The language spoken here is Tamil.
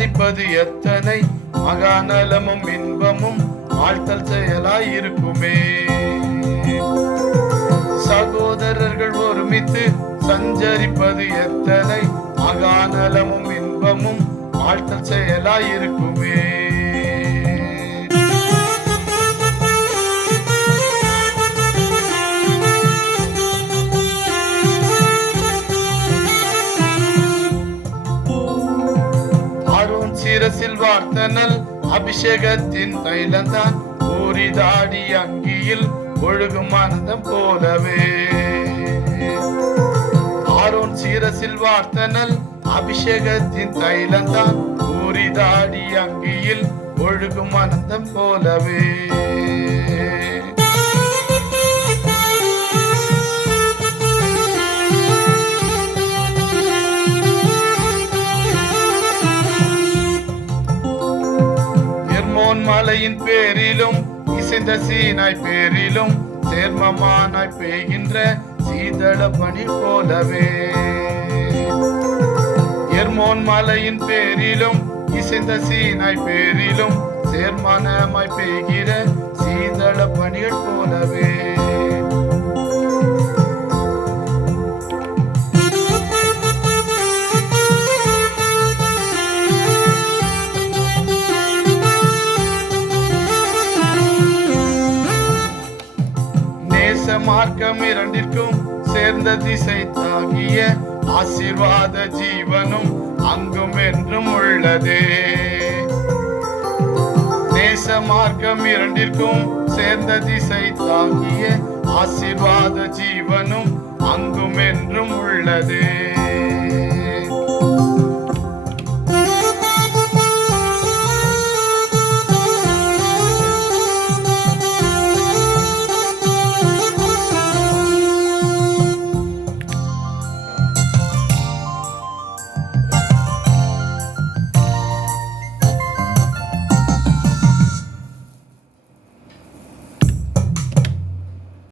சஞ்சரிப்பது எத்தனை மகாநலமும் இன்பமும் வாழ்த்தல் செயலாயிருக்குமே. சகோதரர்கள் ஒருமித்து சஞ்சரிப்பது எத்தனை மகாநலமும் இன்பமும் வாழ்த்தல் செயலாயிருக்குமே. ஆரோன் சிரசில் வார்த்தனல் அபிஷேகத்தின் தைலந்தான் ஊரிதாடி அங்கியில் ஒழுகும் ஆனந்தம் போலவே. ஆரோன் சிரசில் வார்த்தனல் அபிஷேகத்தின் தைலந்தான் ஊரிதாடி அங்கியில் ஒழுகும் ஆனந்தம் போலவே. எர்மோன் மலையின் பேரிலும் இசைந்த சீனாய் பேரிலும் சேர்மமானாய் பெய்கின்ற சீதள பனி போலவே. எர்மோன் மலையின் பேரிலும் இசைந்த சீனாய் பேரிலும் சேர்மமானாய் பெய்கிற சீதள பனிகள் போலவே. மார்க்கம் இரண்டிற்கும் சேர்ந்த திசை தாகிய ஆசீர்வாத ஜீவனும் அங்கும் என்றும் உள்ளதே. நேச மார்க்கம் இரண்டிற்கும் சேர்ந்த திசை தாகிய ஆசீர்வாத ஜீவனும்